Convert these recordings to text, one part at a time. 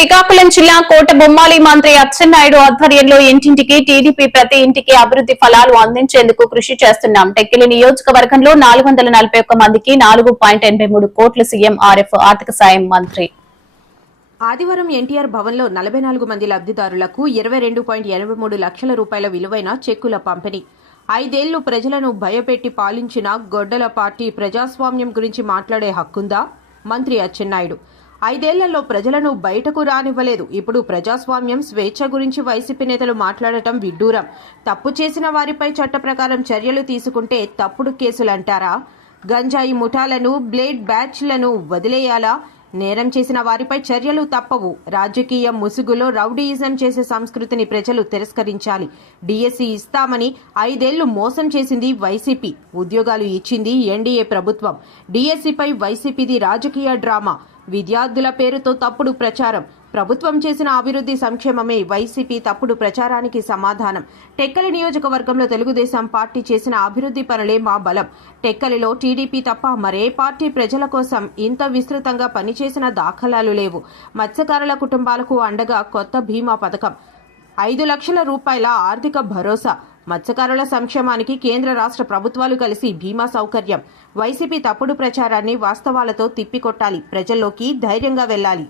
శ్రీకాకుళం జిల్లా కోటబొమ్మాలి మంత్రి అచ్చెన్నాయుడు ఆధ్వర్యంలో ఇంటింటికి టీడీపీ ప్రతి ఇంటికి అభివృద్ధి ఫలాలు అందించేందుకు కృషి చేస్తున్నాం. టెక్కిలి నియోజకవర్గంలో 441 మందికి 4.83 కోట్ల సీఎంఆర్ఎఫ్ ఆర్థిక సాయం మంత్రి ఆదివారం ఎన్టీఆర్ భవన్లో 44 మంది లబ్ధిదారులకు 22.83 లక్షల రూపాయల విలువైన చెక్కుల పంపిణీ. 5 ఏళ్లు ప్రజలను భయపెట్టి పాలించిన గొడ్డల పార్టీ ప్రజాస్వామ్యం గురించి మాట్లాడే హక్కుందా? మంత్రి అచ్చెన్నాయుడు 5 ఏళ్లలో ప్రజలను బయటకు రానివ్వలేదు. ఇప్పుడు ప్రజాస్వామ్యం, స్వేచ్ఛ గురించి వైసీపీ నేతలు మాట్లాడటం విడ్డూరం. తప్పు చేసిన వారిపై చట్ట ప్రకారం చర్యలు తీసుకుంటే తప్పుడు కేసులంటారా? గంజాయి ముఠాలను, బ్లేడ్ బ్యాచ్లను వదిలేయాలా? నేరం చేసిన వారిపై చర్యలు తప్పవు. రాజకీయ ముసుగులో రౌడీయిజం చేసే సంస్కృతిని ప్రజలు తిరస్కరించాలి. డిఎస్సి ఇస్తామని 5 ఏళ్లు మోసం చేసింది వైసీపీ. ఉద్యోగాలు ఇచ్చింది ఎన్డీఏ ప్రభుత్వం. డిఎస్సిపై వైసీపీది రాజకీయ డ్రామా. విద్యార్థుల పేరుతో తప్పుడు ప్రచారం. ప్రభుత్వం చేసిన అభివృద్ధి సంక్షేమమే వైసీపీ తప్పుడు ప్రచారానికి సమాధానం. టెక్కలి నియోజకవర్గంలో తెలుగుదేశం పార్టీ చేసిన అభివృద్ధి పనులే మా బలం. టెక్కలిలో టీడీపీ తప్ప మరే పార్టీ ప్రజల కోసం ఇంత విస్తృతంగా పనిచేసిన దాఖలాలు లేవు. మత్స్యకారుల కుటుంబాలకు అండగా కొత్త బీమా పథకం, 5 లక్షల రూపాయల ఆర్థిక భరోసా, మత్స్యకారుల సంక్షేమానికి కేంద్ర రాష్ట్ర ప్రభుత్వాలు కలిసి బీమా సౌకర్యం. వైసీపీ తప్పుడు ప్రచారాన్ని వాస్తవాలతో తిప్పికొట్టాలి. ప్రజల్లోకి ధైర్యంగా వెళ్లాలి.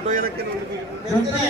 ఫోటో